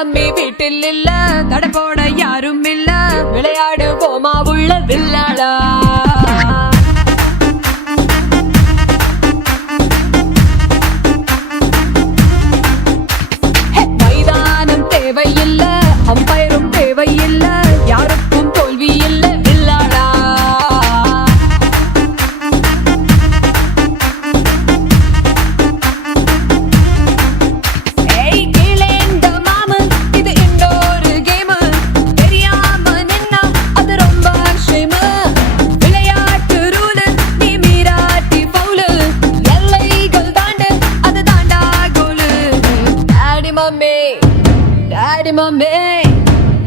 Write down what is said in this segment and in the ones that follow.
Mummy வீட்டில் இல்ல, தடை போட யாரும் இல்ல, விளையாடு போமா உள்ள வில்லாடா. மைதானம் தேவையில்ல, அம்பயரும் தேவையில்ல, யாருக்கும் தோல்வி இல்ல வில்லாடா.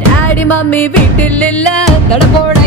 டாடி மம்மி வீட்டில் இல்ல, தடை போட